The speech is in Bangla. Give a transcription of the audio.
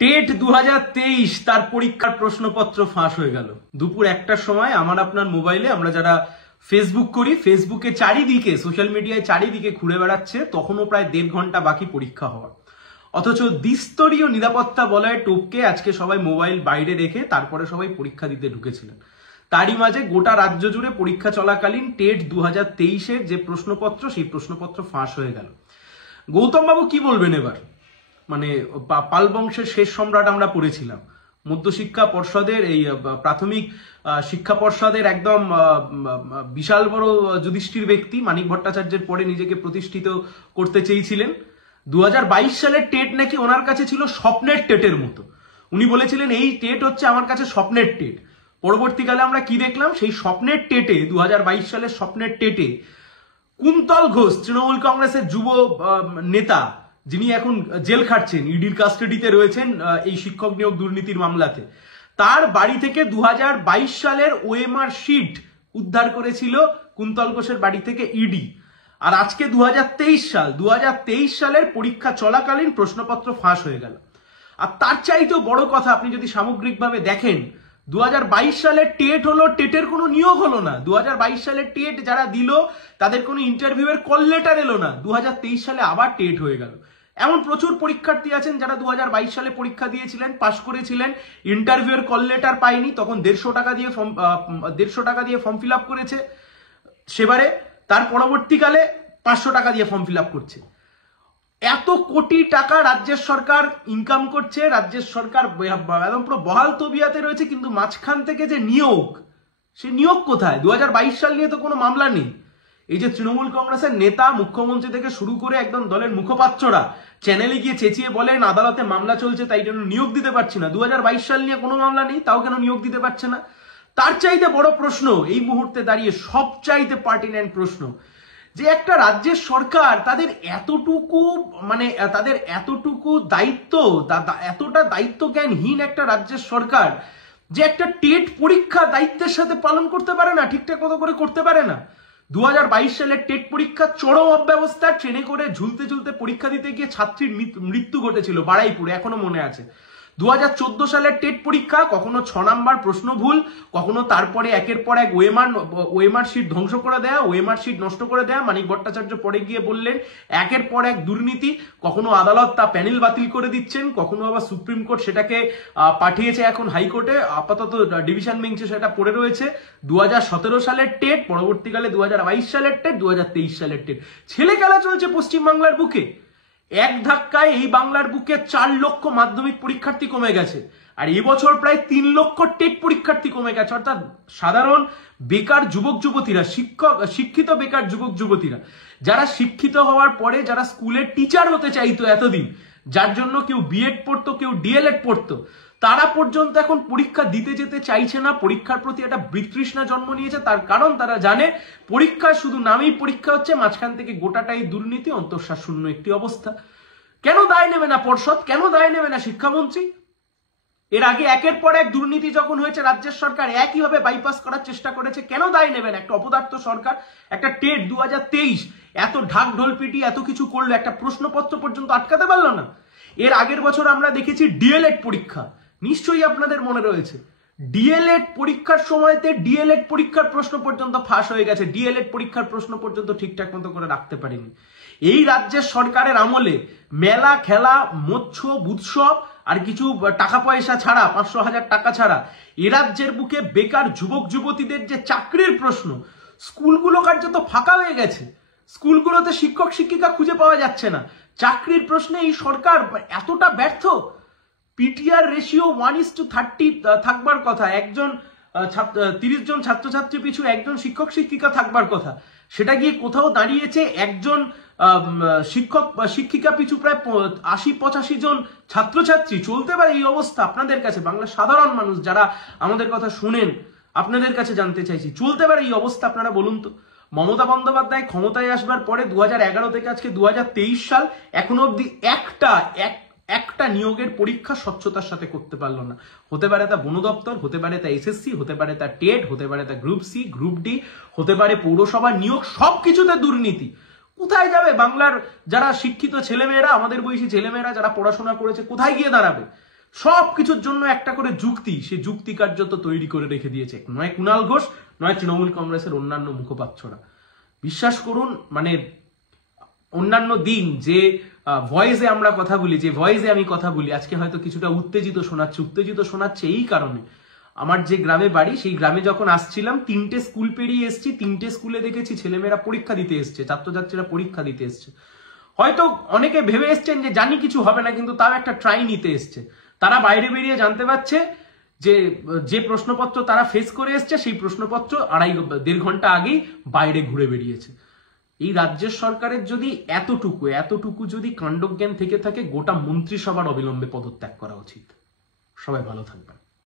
টেট 2023 তার পরীক্ষার প্রশ্নপত্র ফাঁস হয়ে গেল। দুপুর 1টার সময় আমার আপনার মোবাইলে আমরা যারা ফেসবুক করি, ফেসবুকে চারিদিকে সোশ্যাল মিডিয়ায় চারিদিকে ঘুরে বেড়াচ্ছে তখনও প্রায় 1.5 ঘন্টা বাকি পরীক্ষা হওয়ার। অথচ দ্বিস্তরীয় নিরাপত্তা বলয়ে টপকে আজকে সবাই মোবাইল বাইরে রেখে তারপরে সবাই পরীক্ষা দিতে ঢুকেছিলেন। তারই মাঝে গোটা রাজ্য জুড়ে পরীক্ষা চলাকালীন টেট 2023-এর যে প্রশ্নপত্র সেই প্রশ্নপত্র ফাঁস হয়ে গেল। গৌতম বাবু কি বলবেন এবার? মানে পাল বংশের শেষ সম্রাট আমরা পড়েছিলাম, মধ্যশিক্ষা পর্ষদের এই প্রাথমিক শিক্ষা পর্ষদের একদম বিশাল বড় যুধিষ্ঠির ব্যক্তি মানিক ভট্টাচার্যের পরে নিজেকে প্রতিষ্ঠিত করতে চেয়েছিলেন। 2022 সালের টেট নাকি ওনার কাছে ছিল স্বপ্নের টেটের মতো। উনি বলেছিলেন এই টেট হচ্ছে আমার কাছে স্বপ্নের টেট। পরবর্তীকালে আমরা কি দেখলাম? সেই স্বপ্নের টেটে 2022 সালের স্বপ্নের টেটে কুন্তল ঘোষ, তৃণমূল কংগ্রেসের যুব নেতা, যিনি এখন জেল খাটছেন, ইডির কাস্টাডিতে রয়েছেন এই শিক্ষক নিয়োগ দুর্নীতির মামলাতে, তার বাড়ি থেকে 2022 সালের ওএমআর শিট উদ্ধার করেছিল কুন্তল ঘোষের বাড়ি থেকে ইডি। আর আজকে 2023 সালের পরীক্ষা চলাকালীন প্রশ্নপত্র ফাঁস হয়ে গেল। আর তার চাইতেও বড় কথা, আপনি যদি সামগ্রিকভাবে দেখেন, 2022 সালের টেট হলো, টেটের কোনো নিয়োগ হলো না। 2022 সালের টেট যারা দিল তাদের কোনো ইন্টারভিউয়ের কল লেটার এলো না। 2023 সালে আবার টেট হয়ে গেল। এমন প্রচুর পরীক্ষার্থী আছেন যারা 2022 সালে পরীক্ষা দিয়েছিলেন, পাশ করেছিলেন, ইন্টারভিউয়ের কল লেটার পায়নি, তখন 150 টাকা দিয়ে ফর্ম ফিল আপ করেছে সেবারে, তার পরবর্তীকালে 500 টাকা দিয়ে ফর্ম ফিল আপ করছে। এত কোটি টাকা রাজ্যের সরকার ইনকাম করছে, রাজ্যের সরকার একদম পুরো বহাল তবিয়াতে রয়েছে, কিন্তু মাঝখান থেকে যে নিয়োগ, সে নিয়োগ কোথায়? 2022 সাল নিয়ে তো কোনো মামলা নেই। এই যে তৃণমূল কংগ্রেসের নেতা, মুখ্যমন্ত্রী থেকে শুরু করে একদম দলের মুখপাত্ররা চ্যানেলে গিয়ে চেঁচিয়ে বলেন আদালতে মামলা চলছে তাই জন্য নিয়োগ দিতে পারছি না। 2022 সাল নিয়ে কোনো মামলা নেই, তাও কেন নিয়োগ দিতে পারছে না? তার চাইতে বড় প্রশ্ন এই মুহূর্তে দাঁড়িয়ে, সবচাইতে পার্টিনেন্ট প্রশ্ন, যে একটা রাজ্যের সরকার তাদের এতটুকু দায়িত্ব, এতটা দায়িত্ব জ্ঞানহীন একটা রাজ্যের সরকার যে একটা টেট পরীক্ষা দায়িত্বের সাথে পালন করতে পারে না, ঠিকঠাক মতো করে করতে পারে না। 2022 সালের টেট পরীক্ষা চরম অব্যবস্থা, ট্রেনে করে ঝুলতে ঝুলতে পরীক্ষা দিতে গিয়ে ছাত্রীর মৃত্যু ঘটেছিল বারাইপুরে, এখনো মনে আছে। 2014 সালের টেট পরীক্ষা কখনো 6 নাম্বার প্রশ্ন ভুল, কখনো তারপরে একের পর এক ওএমআর শিট ধ্বংস করে দেয়া, ওএমআর শিট নষ্ট করে দেয়া। মানিক ভট্টাচার্য পরে গিয়ে বললেন একের পর এক দুর্নীতি, কখনো আদালত তা প্যানেল বাতিল করে দিচ্ছেন, কখনো আবার সুপ্রিম কোর্ট সেটাকে পাঠিয়েছে এখন হাইকোর্টে, আপাতত ডিভিশন বেঞ্চে সেটা পড়ে রয়েছে। 2017 সালের টেট, পরবর্তীকালে 2022 সালের টেট, 2023 সালের টেট, ছেলে খেলা চলছে পশ্চিমবাংলার বুকে। এক ধাক্কায় এই বাংলার বুকে 4 লক্ষ মাধ্যমিক পরীক্ষার্থী কমে গেছে, আর এবছর প্রায় 3 লক্ষ টেট পরীক্ষার্থী কমে গেছে। অর্থাৎ সাধারণ বেকার যুবক যুবতীরা, শিক্ষিত বেকার যুবক যুবতীরা, যারা শিক্ষিত হওয়ার পরে যারা স্কুলের টিচার হতে চাইতো এতদিন, যার জন্য কেউ বিএড পড়তো, কেউ ডিএলএড পড়তো, তারা পর্যন্ত এখন পরীক্ষা দিতে যেতে চাইছে না। পরীক্ষার প্রতি একটা বিতৃষ্ণা জন্ম নিয়েছে, তার কারণ তারা জানে পরীক্ষা শুধু নামেই পরীক্ষা হচ্ছে, মাঝখান থেকে গোটাটাই দুর্নীতি, অন্তঃসার শূন্য একটি অবস্থা। কেন দায় নেবে না পর্ষদ? কেন দায় নেবে না শিক্ষামন্ত্রী? এর আগে একের পর এক দুর্নীতি যখন হয়েছে রাজ্যের সরকার একইভাবে বাইপাস করার চেষ্টা করেছে, কেন দায় নেবেন? একটা অপদার্থ সরকার, একটা টেট 2023 এত ঢাক ঢোল পিটি এত কিছু করলো, একটা প্রশ্নপত্র পর্যন্ত আটকাতে পারলো না। এর আগের বছর আমরা দেখেছি ডিএলএড পরীক্ষা, নিশ্চয়ই আপনাদের মনে রয়েছে, ডিএলএড পরীক্ষার সময়তে ডিএলএড পরীক্ষার প্রশ্ন পর্যন্ত ফাঁস হয়ে গেছে, ডিএলএড পরীক্ষার প্রশ্ন পর্যন্ত ঠিকঠাক মতো করে রাখতে পারেনি। এই রাজ্যের সরকারের আমলে মেলা খেলা, মৎস্য উৎসব আর কিছু টাকা পয়সা ছাড়া, 500,000 টাকা ছাড়া এ রাজ্যের বুকে বেকার যুবক যুবতীদের যে চাকরির প্রশ্ন, স্কুলগুলো কার্যত ফাঁকা হয়ে গেছে, স্কুলগুলোতে শিক্ষক শিক্ষিকা খুঁজে পাওয়া যাচ্ছে না। চাকরির প্রশ্নে এই সরকার এতটা ব্যর্থ। পিটিআর রেশিও 1:30 থাকবার কথা, 30 জন ছাত্রছাত্রী পিছু একজন শিক্ষক শিক্ষিকা থাকবার কথা, সেটা গিয়ে কোথাও দাঁড়িয়েছে একজন শিক্ষক শিক্ষিকা পিছু প্রায় 80-85 জন ছাত্রছাত্রী। চলতে পারে এই অবস্থা? আপনাদের কাছে, বাংলার সাধারণ মানুষ যারা আমাদের কথা শুনেন, আপনাদের কাছে জানতে চাইছি, চলতে পারে এই অবস্থা? আপনারা বলুন তো। মমতা বন্দ্যোপাধ্যায় ক্ষমতায় আসবার পরে 2011 থেকে আজকে 2023 সাল এখনো অব্দি একটা নিয়োগের পরীক্ষা স্বচ্ছতার সাথে করতে পারলো না। হতে পারে তা বন দপ্তর, হতে পারে তা এসএসসি, হতে পারে তা টেট, হতে পারে তা গ্রুপ সি, গ্রুপ ডি, হতে পারে পৌরসভা নিয়োগ, সবকিছুতে দুর্নীতি। কোথায় যাবে বাংলার যারা শিক্ষিত ছেলেমেয়েরা, আমাদের বয়সী ছেলেমেয়েরা যারা পড়াশোনা করেছে, কোথায় গিয়ে দাঁড়াবে? সবকিছুর জন্য একটা করে যুক্তি, সেই যুক্তি কার্যত তৈরি করে রেখে দিয়েছে নয় কুণাল ঘোষ, নয় তৃণমূল কংগ্রেসের অন্যান্য মুখপাত্ররা। বিশ্বাস করুন, মানে অন্যান্য দিন যে ভয়েসে আমরা কথা বলি, যে ভয়েসে আমি কথা বলি, আজকে হয়তো কিছুটা উত্তেজিত শোনাচ্ছে এই কারণে, আমার যে গ্রামে বাড়ি সেই গ্রামে যখন আসছিলাম 3টে স্কুল পেরিয়ে এসছি, 3টে স্কুলে দেখেছি ছেলেমেয়েরা পরীক্ষা দিতে এসছে, ছাত্রছাত্রীরা পরীক্ষা দিতে এসছে। হয়তো অনেকে ভেবে এসছেন যে জানি কিছু হবে না, কিন্তু তাও একটা ট্রাই নিতে এসছে। তারা বাইরে বেরিয়ে জানতে পারছে যে প্রশ্নপত্র তারা ফেস করে এসছে সেই প্রশ্নপত্র 1.5 ঘন্টা আগেই বাইরে ঘুরে বেরিয়েছে। এই রাজ্যের সরকারের যদি এতটুকু যদি কাণ্ডজ্ঞান থেকে থাকে, গোটা মন্ত্রিসভার অবিলম্বে পদত্যাগ করা উচিত। সবাই ভালো থাকবেন।